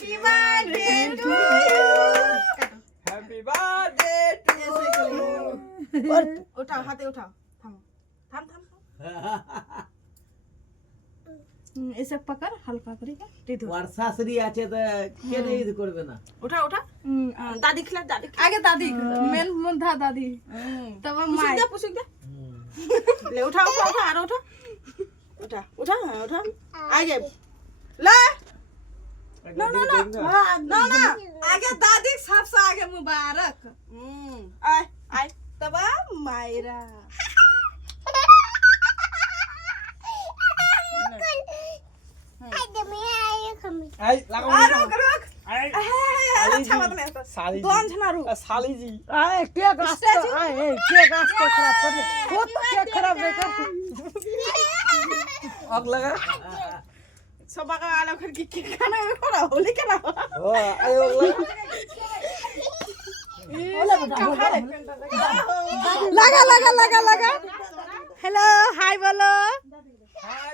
happy birthday to you happy birthday to you उठाओ हाथे उठाओ थामो थाम थाम ऐसे पकड़ हल्का करेगा टीधो ওর শাশুড়ি আছে তো কেন ঈদ করবে না उठा उठा दादी खिला दादी आगे दादी मेन मुंधा दादी तब माय पुसुक दे ले उठा उठा उठा और उठा उठा उठा उठा आगे ले ना ना ना ना ना आगे दादी सबसे आगे मुबारक आय आय तब मायरा आई लगाओ रुक रुक आई अच्छा बात नहीं तो साली दोन जना रुक साली जी আয় কেক আসতে আয় কেক আসতে খারাপ করে কত কেক খারাপ রে কর आग लगा सबा का आलो घर की खाना करा होली के ना ओ आई लगा लगा लगा लगा हेलो हाय बोलो हाय